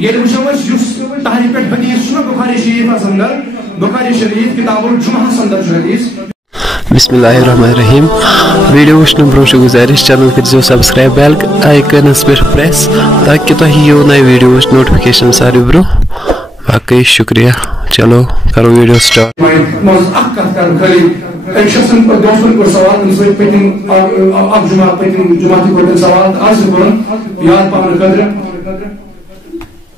یہ وچھو تحریف حدیث بخاری شریف اندر بخاری شریف کتاب الجمعہ اندر حدیث. بسم اللہ الرحمن الرحیم. ویڈیو وچھنے برو گزارش چینل کرو سبسکرائب بیل آئکنس پہ پریس تاکہ تہ یو نئے ویڈیو نوٹیفکیشن سارے برو. باقی شکریہ. چلو کرو ویڈیو سٹارٹ. دوستن کو سوال اب جماعت کو سوال آج یاد پاؤن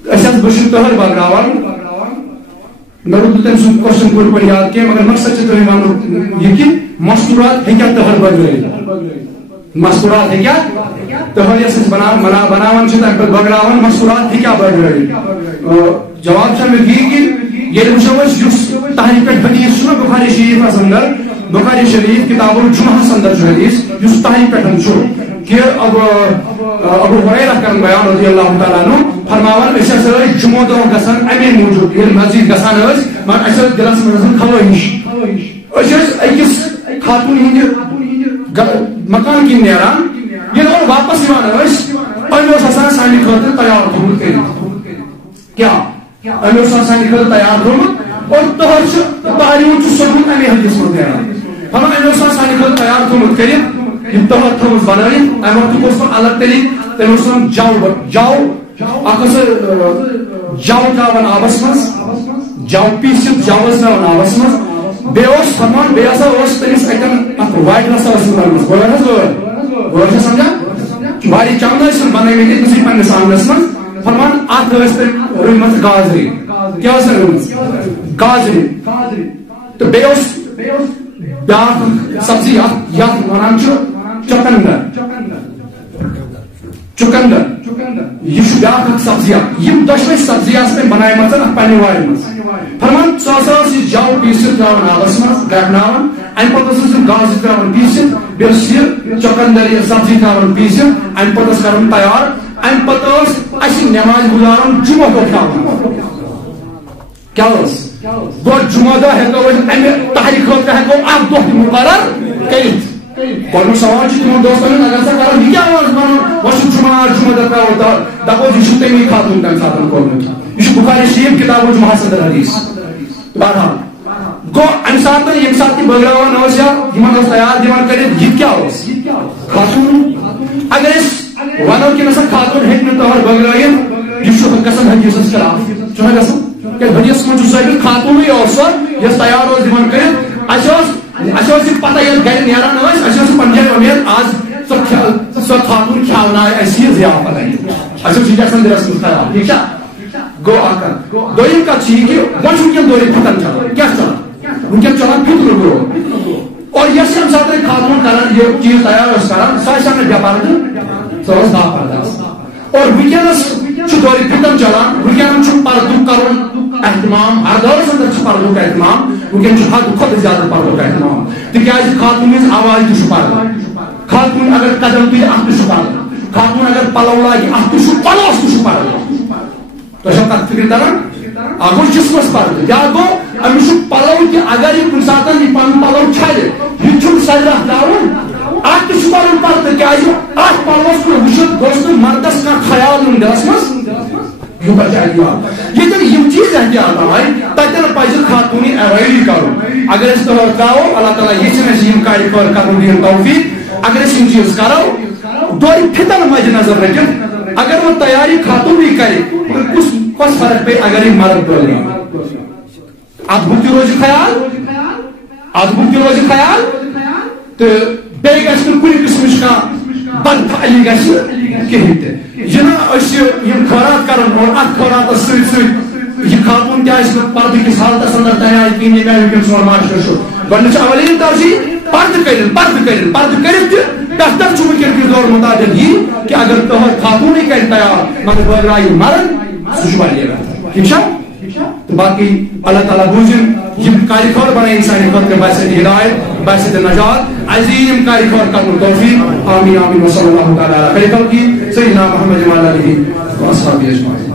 خاطر بشر تہر بغراوان مے روز تم سن کوشچن پور پہ یاد کی مگر مقصد سے تمہیں ون یہ کہ مستورات ہیکیا تہر بغرائت مستورات ہیکیا تہر یس بناوان تم پہ بغراوان مستورات ہیکیا بغرائت. جواب چھ مے کہ یہ وچھو تحریف حدیث بخاری شریف اندر بخاری شریف کتاب الجمعہ اندر حدیث اس تحریف پہ کہ ابو ہریرہ کرن بیان رضی اللہ تعالیٰ عنہ فرماوان اس جمعہ دہ گسان امی موجود یہ مسجد گسان مگر اس دلس من خواہش اکس خاتون ہند مکان کن نیران یہ واپس آسان سانہ خاطر تیار تھومت کر کیا سانہ خاطر تیار تھومت اور تہر تعلیم ثبوت امی حدیث من نیران ہم سانہ خاطر تیار تھومت کر تہر تھومت بنائت ام وقت گوس الگ طریقہ تم جاو جو تراوان آبس مز جو پیست جوس تراوان آبس مز بیس فرمان بیسا تمس اتن واٹ رسا گوڑ سمجھا واری چند بنائی تھی پنس آنگنس من فرمان ات رم گازری کیا رم گازری تو بیاا سبزی ونان چکندر یہ بیا سبزیاں دشوے سبزیاں بنائی پنہ وارِ مز فرمان سہ جو پیست تراوان آبس مز گرناوان ام پتہ گاز تراوان پیست بیس چکندر سبزی تراوان پیست ام پتہ کران تیار ام پتہ نماز گزاران جمعہ دہ کیا گو جمعہ دہ ہیکو امہ تحریک خاطر ہیکو اخ دہ مقرر کرت. گۄڈنیُک سوال چھُ تِمن دوستن اگر سا کران یہ کیا وۄنۍ جمعہ دہ پیو دپو یہ چھُ تمی خاتون تمہِ ساتہٕ کوٚرمُت یہ چھُ بخاری شریف کتاب الجمعہ اندر حدیث. بہرحال گو امہِ ساتہٕ ییٚمہِ ساتہٕ تِم بٲگراوان ٲسۍ یا یِمن تیار دِوان کٔرِتھ یہِ کیا خاتون اگر أسۍ ونو کہِ نسا خاتون ہیٚکہِ نہٕ تہر بٲگرٲیِتھ یہ چھُ گژھان حدیثس خلاف چھُنہ گژھان کیٛازِ حدیثس منٛز چھُ ثٲبت خاتونٕے اوس سۄ یۄس تیار اوس دِوان کٔرِتھ اَسہِ ٲس پتہ ییٚلہِ گرِ نیران ٲسۍ اَسہِ ٲس پننہِ جایہِ وۄمید آز سۄ خاتون کھیاونایہِ اَسہِ یہِ ضیافت اَسہِ اوس یہِ گژھان دِلس منٛز خیال ٹھیٖک چھا گوٚو اکھ کتھ. دوٚیِم کتھ چھِ یہِ کہِ وۄنۍ چھُ وٕنکٮ۪ن دورِ فتن چلان کیٛاہ چلان وٕنکٮ۪ن چلان فِطرٕ برٛونٛہہ اور یۄس ییٚمہِ ساتہٕ خاتون کران یہِ چیٖز تیار ٲس کران سۄ ٲس نہٕ بے پردٕ سۄ ٲس باپردٕ اور وٕنکٮ۪نس چھُ دورِ فتن چلان وٕنکٮ۪ن چھُ پردُک کرُن اہتمام ہر دورس اندر پردُک اہتمام وٕنکٮ۪ن چھُ حد کھۄتہٕ زیادٕ پردُک اہتمام تِکیٛازِ خاتون ہٕنٛز آواز تہِ چھُ پردٕ خاتون اگر قدم تُلہِ اتھ تہِ چھُ پردٕ خاتون اگر پلو لاگہِ اتھ تہِ چھُ پلوس تہِ چھُ پردٕ. تۄہہِ چھا کتھ فکر تران اکھ گوٚو جسمس پردٕ بیاکھ گوٚو أمِس چھُ پلو تہِ اگر یہِ کُنہِ ساتہٕ یہِ پنُن پلو چھلہِ یہِ چھُنہٕ سجرہ تراوُن اتھ تہِ چھُ پنُن پردٕ کیٛازِ اتھ پلوس کُن وٕچھِتھ گوٚژھ نہٕ مردس کانٛہہ خیال یُن دلس منٛز ییٚتٮ۪ن یِم چیٖز احتیاط آے تتٮ۪ن پزِ خاتوٗنی ایوایڈٕے کرُن. اگر أسۍ تہر تراوو اللہ تعالیٰ یژھن اَسہِ یِم کارِ خٲر کرُن دِیِن توفیٖق اگر أسۍ یِم چیٖز کرو دورِ فتن مدِ نظر رٔٹِتھ اگر وۄنۍ تیاری خاتوٗنٕے کرِ کۄس فرق پیٚیہِ اگر یہِ مرد تُلہِ ادبُک تہِ روزِ خیال تہٕ بیٚیہِ گژھِ نہٕ کُنہِ قٕسمٕچ کانٛہہ بدفعلی گژھِ کِہیٖنۍ تہِ. یہ نا یم خیرات کرن اور ات خیراتس سۭتۍ سۭتۍ یہ خاتون تہِ آسہِ نہٕ پردٕ کِس حالتس اندر تیار کِہیٖنۍ ییٚمہِ آیہِ وٕنکٮ۪ن سون معاشرٕ چھُ گۄڈنیُک چھُ اولین ترجیح پردٕ کٔرِتھ تہِ بہتر چھُ وٕنکٮ۪ن کِس دور مطابق یی کہ اگر تہر خاتوٗنٕے کرِ تیار مگر بٲگرایہِ مرد سُہ چھُ واریاہ بہتر. ٹھیٖک چھا تو باقی اللہ تعالیٰ بوٗزِن یم کارِ خٲر بنٲیِن سانہِ خٲطرٕ باسہِ ہدایت باسہِ نجات عظیٖم کارِ خٲر کرنُک توفیٖق آمیٖن آمیٖن وصلی اللہ تعالیٰ علیہ خلیقہ کی سیدنا محمد وعلی آلہ وصحبہ اجمعین.